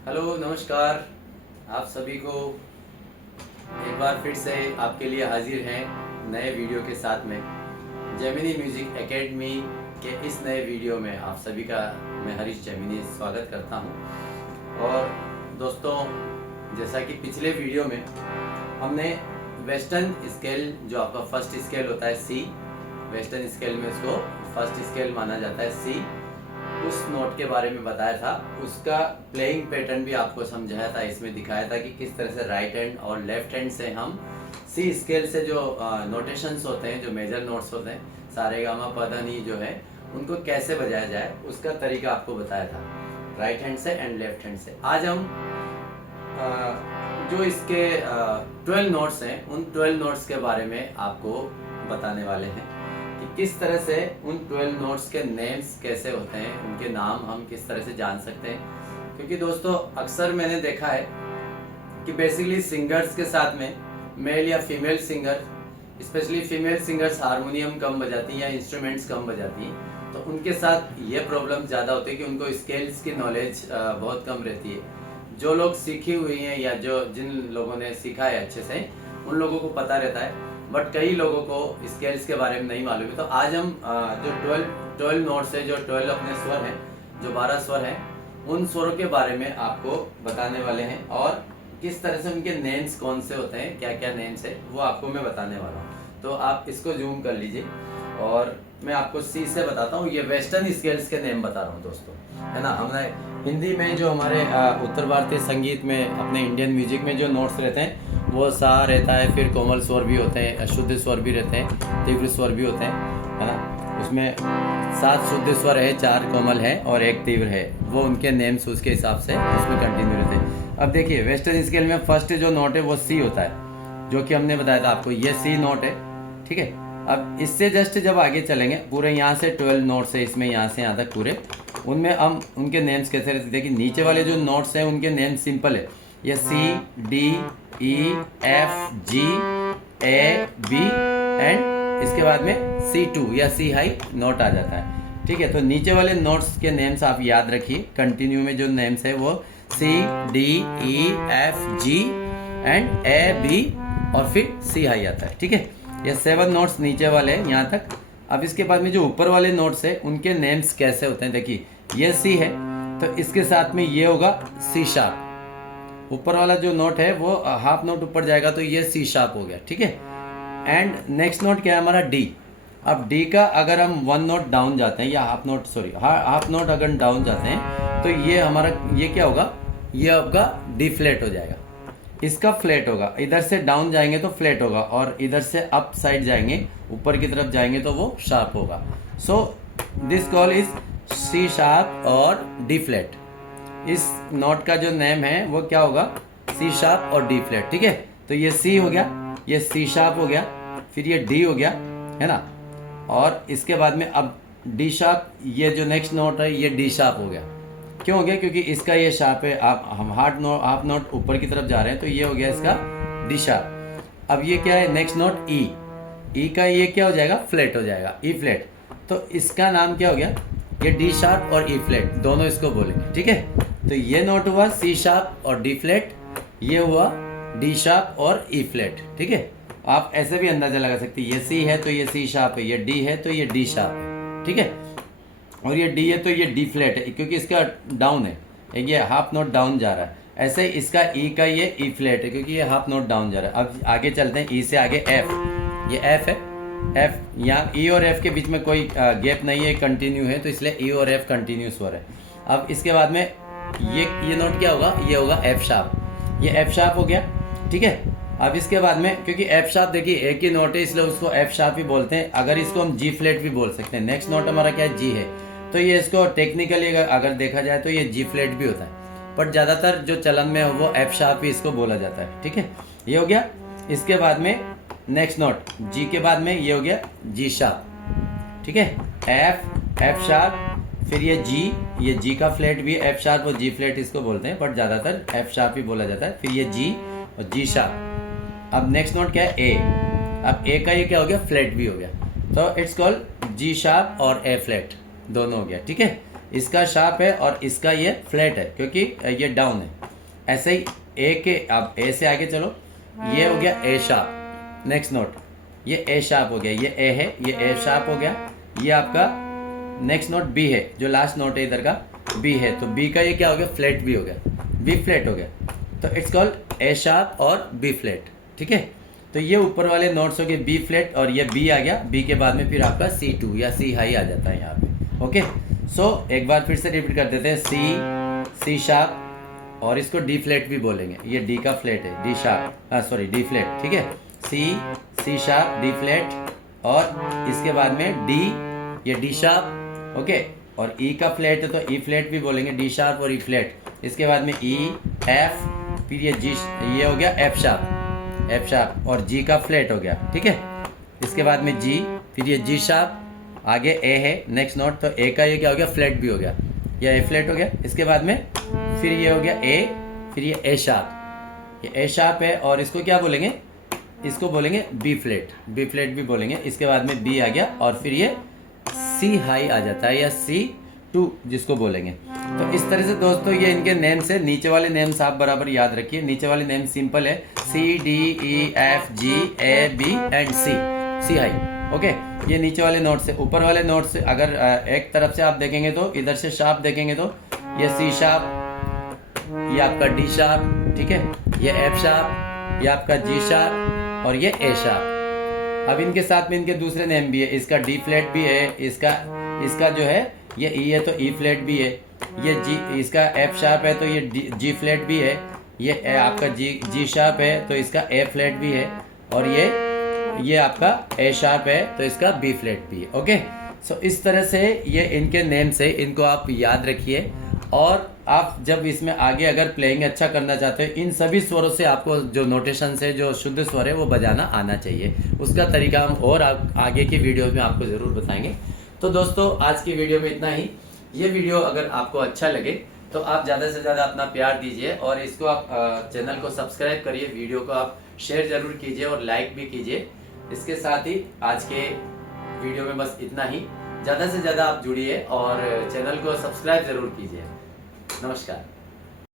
Hello नमस्कार। आप सभी को एक बार फिर से आपके लिए हाजिर हैं नए वीडियो के साथ में। जेमिनी म्यूजिक एकेडमी के इस नए वीडियो में आप सभी का मैं हरीश जेमिनी स्वागत करता हूं। और दोस्तों, जैसा कि पिछले वीडियो में हमने वेस्टर्न स्केल, जो आपका फर्स्ट स्केल होता है सी, वेस्टर्न स्केल में उसको फर्स्ट स्केल माना जाता है सी, उस नोट के बारे में बताया था। उसका प्लेइंग पैटर्न भी आपको समझाया था, इसमें दिखाया था कि किस तरह से राइट हैंड और लेफ्ट हैंड से हम सी स्केल से जो नोटेशंस होते हैं, जो मेजर नोट्स होते हैं, सारे गामा पधा नी जो है, उनको कैसे बजाया जाए उसका तरीका आपको बताया था, राइट हैंड से एंड लेफ्ट हैंड से। आज हम जो इसके 12 नोट्स हैं, उन 12 नोट्स के बारे में आपको बताने वाले हैं कि किस तरह से उन 12 नोट्स के नेम्स कैसे होते हैं, उनके नाम हम किस तरह से जान सकते हैं। क्योंकि दोस्तों, अक्सर मैंने देखा है कि बेसिकली सिंगर्स के साथ में मेल या female singer, specially female singers harmonium कम बजाती हैं या इंस्ट्रूमेंट्स कम बजाती हैं, तो उनके साथ ये प्रॉब्लम ज़्यादा होती है कि उनको स्केल्स की नॉलेज बहुत कम रहती है। जो लोग सीखी हुई हैं या जिन लोगों ने सीखा है अच्छे से, उन लोगों को पता रहता है, बट कई लोगों को स्केल्स के बारे में नहीं मालूम है। तो आज हम जो 12 नोट्स है, जो 12 अपने स्वर हैं, जो 12 स्वर हैं, उन स्वरों के बारे में आपको बताने वाले हैं और किस तरह से उनके नेम्स कौन से होते हैं, क्या क्या नेम्स है, वो आपको मैं बताने वाला हूँ। तो आप इसको जूम कर लीजिए और मैं आपको सी से बताता हूँ। ये वेस्टर्न स्केल्स के नेम बता रहा हूँ दोस्तों, है ना। हमने हिंदी में जो हमारे उत्तर भारतीय संगीत में, अपने इंडियन म्यूजिक में जो नोट्स रहते हैं, वो सा रहता है, फिर कोमल स्वर भी होते हैं, अशुद्ध स्वर भी रहते हैं, तीव्र स्वर भी होते हैं, है ना। उसमें 7 शुद्ध स्वर है, 4 कोमल है और 1 तीव्र है। वो उनके नेम्स उसके हिसाब से उसमें कंटिन्यू रहते हैं। अब देखिए, वेस्टर्न स्केल में फर्स्ट जो नोट है वो सी होता है, जो कि हमने बताया था आपको, ये सी नोट है, ठीक है। अब इससे जस्ट जब आगे चलेंगे, पूरे यहाँ से 12 नोट्स है इसमें, यहाँ से यहाँ तक पूरे, उनमें हम उनके नेम्स कैसे रहते हैं। देखिए, नीचे वाले जो नोट्स हैं उनके नेम सिंपल है, ये C, D, E, F, G, A, B and इसके बाद में C2 या सी हाई नोट आ जाता है, ठीक है। तो नीचे वाले नोट्स के नेम्स आप याद रखिए। कंटिन्यू में जो नेम्स है वो C, D, E, F, G and A, B और फिर सी हाई आता है, ठीक है। ये 7 नोट्स नीचे वाले हैं यहाँ तक। अब इसके बाद में जो ऊपर वाले नोट्स है उनके नेम्स कैसे होते हैं। देखिए, ये सी है तो इसके साथ में ये होगा सी शार्प। ऊपर वाला जो नोट है वो हाफ नोट ऊपर जाएगा तो ये सी शार्प हो गया, ठीक है। एंड नेक्स्ट नोट क्या है हमारा, डी। अब डी का अगर हम 1 नोट डाउन जाते हैं या हाफ नोट अगर डाउन जाते हैं तो ये हमारा, ये क्या होगा, ये आपका डी फ्लैट हो जाएगा। इसका फ्लैट होगा, इधर से डाउन जाएंगे तो फ्लैट होगा और इधर से अप साइड जाएंगे, ऊपर की तरफ जाएंगे तो वो शार्प होगा। So this call is C sharp और डी फ्लैट। इस नोट का जो नेम है वो क्या होगा, सी शार्प और डी फ्लैट, ठीक है। तो ये सी हो गया, ये सी शार्प हो गया, फिर ये डी हो गया, है ना। और इसके बाद में अब डी शार्प, ये जो नेक्स्ट नोट है ये डी शार्प हो गया। क्यों हो गया, क्योंकि इसका ये शार्प है, आप हम हाफ नोट ऊपर की तरफ जा रहे हैं तो ये हो गया इसका डी शार्प। अब ये क्या है, नेक्स्ट नोट ई, ई का ये क्या हो जाएगा, फ्लैट हो जाएगा, ई फ्लैट। तो इसका नाम क्या हो गया, ये डी शार्प और ई फ्लैट दोनों इसको बोलेंगे, ठीक है। तो ये नोट हुआ सी शार्प और डी फ्लैट, ये हुआ डी शार्प और ई फ्लैट, ठीक है। आप ऐसे भी अंदाजा लगा सकते हैं, ये सी है तो ये सी शार्प है, ये डी है तो ये डी शार्प है, ठीक है। और ये डी है तो ये डी फ्लैट है, क्योंकि इसका डाउन है, ये हाफ नोट डाउन जा रहा है। ऐसे इसका ई का ये ई फ्लैट है, क्योंकि ये हाफ नोट डाउन जा रहा है। अब आगे चलते हैं, ई से आगे एफ, ये एफ है, एफ यहाँ ई और एफ के बीच में कोई गैप नहीं है, कंटिन्यू है, तो इसलिए ई और एफ कंटिन्यू स्वर है। अब इसके बाद में ये नोट क्या होगा, ये होगा एफ शार्प, ये एफ शार्प हो गया, ठीक है। अब इसके बाद में, क्योंकि एफ शार्प देखिए एक ही नोट है इसलिए उसको एफ शार्प ही बोलते हैं। अगर इसको हम जी फ्लैट भी बोल सकते हैं। नेक्स्ट नोट हमारा क्या है, जी है, तो ये इसको टेक्निकली अगर देखा जाए तो ये जी फ्लैट भी होता है, बट ज़्यादातर जो चलन में है वो एफ शार्प ही इसको बोला जाता है, ठीक है। ये हो गया। इसके बाद में नेक्स्ट नोट जी के बाद में ये हो गया जी शार्प, ठीक है। एफ शार्प, फिर ये जी का फ्लैट भी एफ शार्प और जी फ्लैट इसको बोलते हैं, बट ज़्यादातर एफ शार्प ही बोला जाता है। फिर ये जी और जी शार्प। अब नेक्स्ट नोट क्या है, ए। अब ए का ये क्या हो गया, फ्लैट भी हो गया, तो इट्स कॉल्ड जी शार्प और ए फ्लैट दोनों हो गया, ठीक है। इसका शार्प है और इसका ये फ्लैट है क्योंकि ये डाउन है। ऐसे ही ए के, अब ए से आगे चलो, ये हो गया ए शार्प। नेक्स्ट नोट, ये ए शार्प हो गया, ये ए है, ये ए शार्प हो गया। ये आपका नेक्स्ट नोट बी है, जो लास्ट नोट है इधर का बी है, तो बी का ये क्या हो गया, फ्लैट बी हो गया, बी फ्लैट हो गया। तो इट्स कॉल्ड ए शार्प और बी फ्लैट, ठीक है। तो ये ऊपर वाले नोट्स हो गए बी फ्लैट और ये बी आ गया, बी के बाद में फिर आपका C2 या सी हाई आ जाता है यहाँ पे। ओके, सो एक बार फिर से रिपीट कर देते हैं, सी शार्प और इसको डी फ्लैट भी बोलेंगे, ये डी का फ्लैट है, डी शार्प, हाँ सॉरी डी फ्लैट, ठीक है। सी शार्प, डी फ्लैट और इसके बाद में डी, ये डी शार्प, ओके। और ई का फ्लैट है तो ई फ्लैट भी बोलेंगे, डी शार्प और ई फ्लैट। इसके बाद में ई, एफ, फिर ये जी, ये हो गया एफ शार्प और जी का फ्लैट हो गया, ठीक है। इसके बाद में जी, फिर ये जी शार्प, आगे ए है नेक्स्ट नोट, तो ए का ये क्या हो गया, फ्लैट भी हो गया, ये ए फ्लैट हो गया। इसके बाद में फिर ये हो गया ए, फिर ये ए शार्प, ये ए शार्प है और इसको क्या बोलेंगे, इसको बोलेंगे बी फ्लैट भी बोलेंगे। इसके बाद में बी आ गया और फिर ये सी हाई आ जाता है या C2 जिसको बोलेंगे। तो इस तरह से दोस्तों ये इनके नेम्स है। नीचे वाले नेम्स आप बराबर याद रखिए। नीचे वाले नेम सिंपल है, CDEFGAB and C high, okay. ये नीचे वाले नोट से, ऊपर वाले नोट से अगर एक तरफ से आप देखेंगे तो इधर से शार्प देखेंगे तो ये सी शार्प, ये आपका डी शार्प, ठीक है, ये एफ शार्प, ये आपका जी शार्प और ये ए शार्प। अब इनके साथ में इनके दूसरे नेम भी है, इसका डी फ्लैट भी है, इसका जो है ये ई है तो ई फ्लैट भी है, ये जी, इसका एफ शार्प है तो ये जी फ्लैट भी है, ये आपका जी शार्प है तो इसका ए फ्लैट भी है और ये आपका ए शार्प है तो इसका बी फ्लैट भी है, ओके। सो इस तरह से ये इनके नेम्स है, इनको आप याद रखिए। और आप जब इसमें आगे अगर प्लेइंग अच्छा करना चाहते हो, इन सभी स्वरों से आपको जो नोटेशन से जो शुद्ध स्वर है वो बजाना आना चाहिए। उसका तरीका हम और आगे की वीडियो में आपको ज़रूर बताएंगे। तो दोस्तों आज की वीडियो में इतना ही। ये वीडियो अगर आपको अच्छा लगे तो आप ज़्यादा से ज़्यादा अपना प्यार दीजिए और इसको आप चैनल को सब्सक्राइब करिए, वीडियो को आप शेयर ज़रूर कीजिए और लाइक भी कीजिए। इसके साथ ही आज के वीडियो में बस इतना ही। ज़्यादा से ज़्यादा आप जुड़िए और चैनल को सब्सक्राइब ज़रूर कीजिए। नमस्कार।